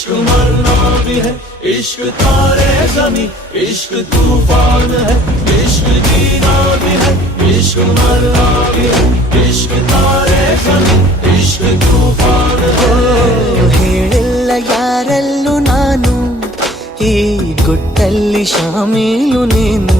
इश्क मरना भी है, इश्क तारे जमी, इश्क तूफान है, इश्क जीना भी है, इश्क मरना भी है, इश्क तारे जमी, इश्क तूफान है। ಹೇಳಿಲ್ಲ ಯಾರಲ್ಲೂ ನಾನು ಈ ಗುಟ್ಟಲ್ಲಿ ಶಾಮೀಲು ನೀನು.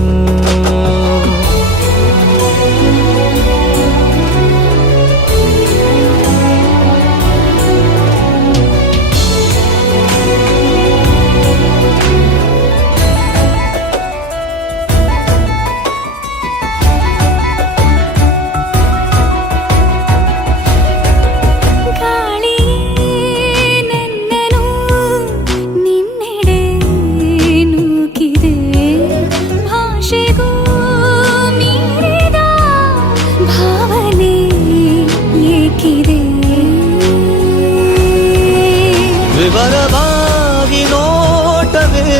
ವಿವರವಾಗಿ ನೋಟವೇ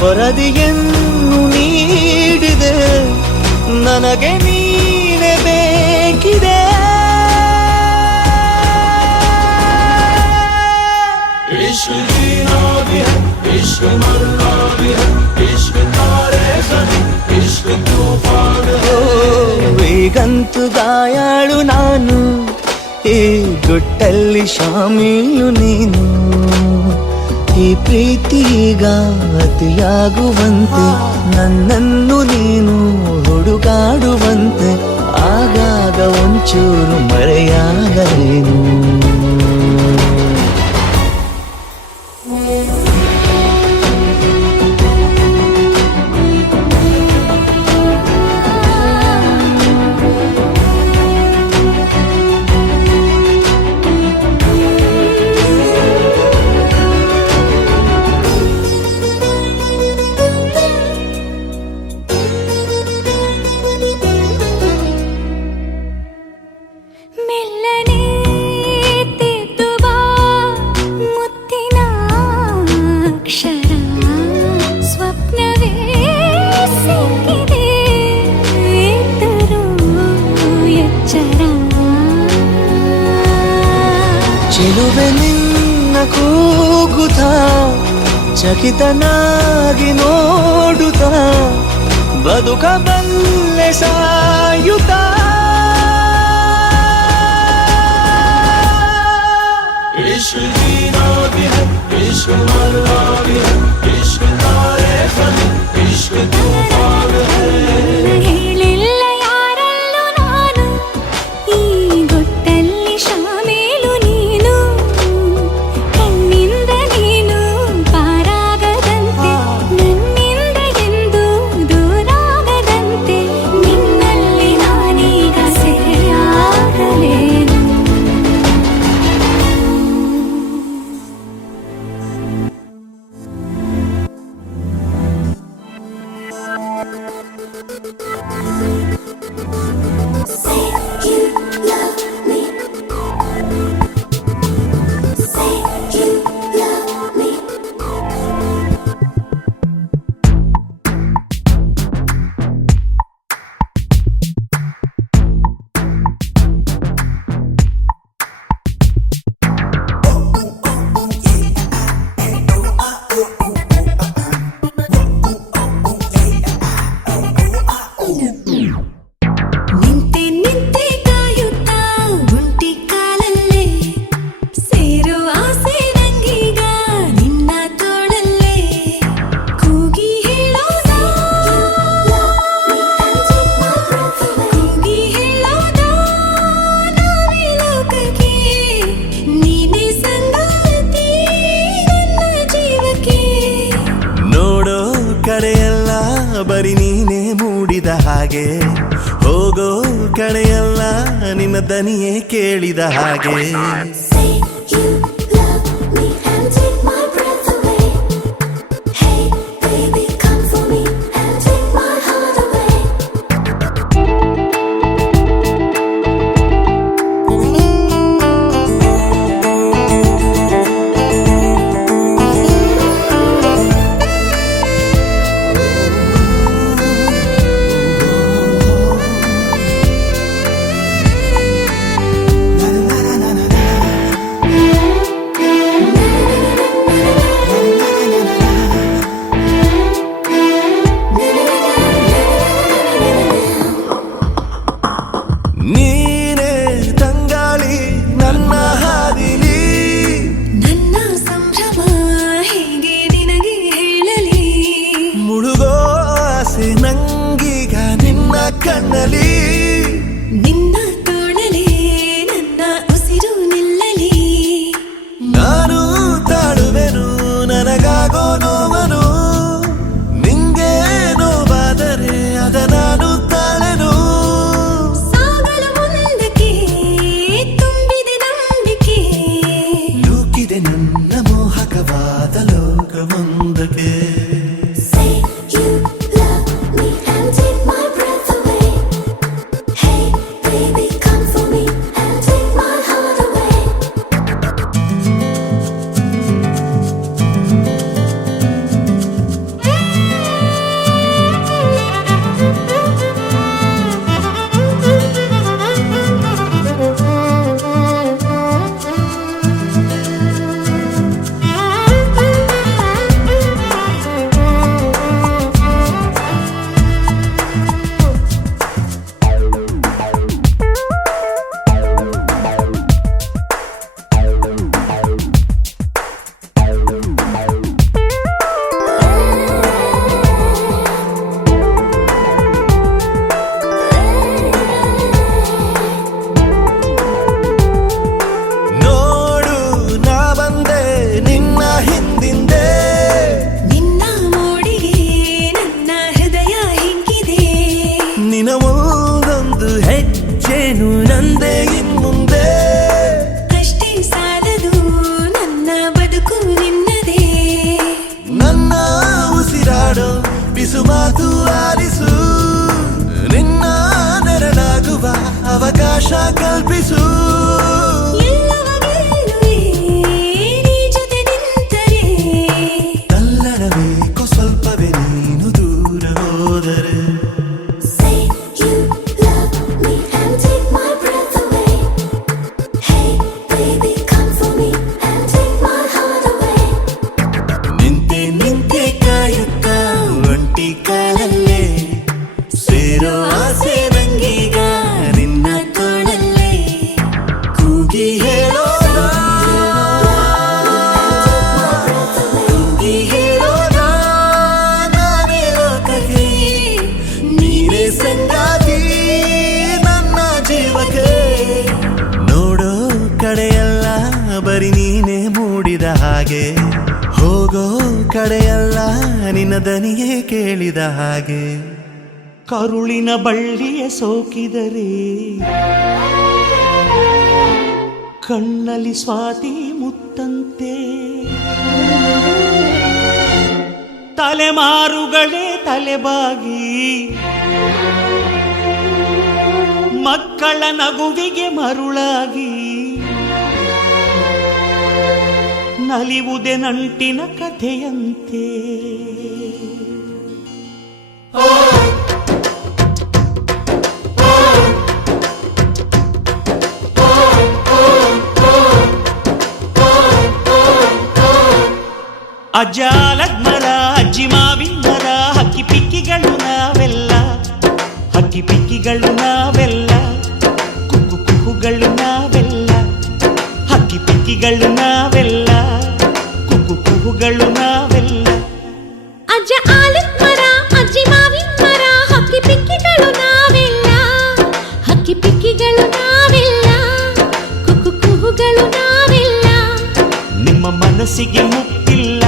ವರದಿಯನ್ನು ನೀಡಿದೆ, ನನಗೆ ನೀನೆ ಬೇಕಿದೆ. इश्क जीना भी है, इश्क मरना भी है, इश्क तारे जमी, इश्क तूफान है। ಈಗಂತೂ ಗಾಯಾಳು ನಾನು ಈ ಗುಟ್ಟಲ್ಲಿ ಶಾಮೀಲು ನೀನು. ಈ ಪ್ರೀತಿಗ ಅತಿಯಾಗುವಂತೆ ನನ್ನನ್ನು ನೀನು ಹುಡುಗಾಡುವಂತೆ ಆಗಾಗ ಒಂಚೂರು ಮರೆಯಾಗಲೇನು. ಚೆಲುವೆ ನಿನ್ನ ಕೂಗುತ್ತ ಚಕಿತನಾಗಿ ನೋಡುತ್ತ ಬದುಕಬಲ್ಲೆ ಸಾಯುತ್ತ. इश्क जीना भी है, इश्क मरना भी है, इश्क तारे जमी, इश्क तूफान है। ಹೇಳಿಲ್ಲ ಯಾರಲ್ಲೂ ನಾನು ಈ ಗುಟ್ಟಲ್ಲಿ ಶಾಮೀಲು ನೀನು. ಕಣ್ಣಿಂದ ನೀನು ಪಾರಾಗದಂತೆ, ನನ್ನಿಂದ ಎಂದು ದೂರಾಗದಂತೆ, ನಿನ್ನಲ್ಲಿ ನಾನೀಗ ಸೆರೆಯಾಗಲೇನು. ಕಡೆಯೆಲ್ಲ ಬರಿ ನೀನೇ ಮೂಡಿದ ಹಾಗೆ, ಹೋಗೋ ಕಡೆಯೆಲ್ಲ ನಿನ್ನ ದನಿಯೇ ಕೇಳಿದ ಹಾಗೆ. ನಿನ್ನದೇ. ನನ್ನ ಉಸಿರಾಡೋ ಬಿಸು ಮಾತು ಆಲಿಸು, ನಿನ್ನ ನೆರಳಾಗುವ ಅವಕಾಶ ಕಲ್ಪಿಸು. ಎಲ್ಲವ ಗೆಲ್ಲುವೆ ನೀ ಜೊತೆ ನಿಂತರೆ. ತಲ್ಲಣಬೇಕು ಸ್ವಲ್ಪವೇ ನೀನು ದೂರ ಹೋದರೆ. Say you love me and take my breath away. Hey baby come for me and take my heart away. ನಿಂತೆ ನಿಂತೆ ಕಾಯುತ್ತ ಒಂಟಿ ಕಾಲಲ್ಲೇ ಸೇರೋ ಆಸೆ ನಂಗೀಗ ನಿನ್ನ ತೋಳಲ್ಲೇ. ಕೂಗಿ ಹೇಳೋಣ, ಕೂಗಿ ಹೇಳೋಣ ನಾನೇ ಲೋಕಕ್ಕೆ, ನೀನೇ ಸಂಗಾತಿ ನನ್ನ ಜೀವಕ್ಕೆ. ನೋಡೋ ಕಡೆಯಲ್ಲ ಬರೀ ನೀನೇ ಮೂಡಿದ ಹಾಗೆ, ಹೋಗೋ ಕಡೆಯಲ್ಲ ನಿನ್ನ ದನಿಯೇ ಕೇಳಿದ ಹಾಗೆ. ಕರುಳಿನ ಬಳ್ಳಿಯ ಸೋಕಿದರೆ ಕಣ್ಣಲ್ಲಿ ಸ್ವಾತಿ ಮುತ್ತಂತೆ, ತಲೆಮಾರುಗಳೇ ತಲೆಬಾಗಿ ಮಕ್ಕಳ ನಗುವಿಗೆ ಮರುಳಾಗಿ ನಲಿವುದೇ ನಂಟಿನ ಕಥೆಯಂತೆ. ಅಜ್ಜ ಆಲದ ಮರ, ಅಜ್ಜಿ ಮಾವಿನ ಮರ, ಹಕ್ಕಿ ಪಿಕ್ಕಿಗಳು ನಾವೆಲ್ಲ, ಹಕ್ಕಿ ಪಿಕ್ಕಿಗಳು ನಾವೆಲ್ಲ, ಕುಕ್ಕು ಕುಹುಗಳು ನಾವೆಲ್ಲ, ಹಕ್ಕಿ ಪಿಕ್ಕಿಗಳು ನಾವೆಲ್ಲ, ಕುಕ್ಕು ಕುಹುಗಳು ನಾವೆಲ್ಲ. ಅಜ್ಜ ಆಲದ ಮರ, ಅಜ್ಜಿ ಮಾವಿನ ಮರ, ಹಕ್ಕಿ ಪಿಕ್ಕಿಗಳು ನಾವೆಲ್ಲ, ಹಕ್ಕಿ ಪಿಕ್ಕಿಗಳು ನಾವೆಲ್ಲ, ಕುಹು ಕುಹುಗಳು ನಾವೆಲ್ಲ. ನಿಮ್ಮ ಮನಸ್ಸಿಗೆ ಮುಟ್ಟಿಲ್ಲ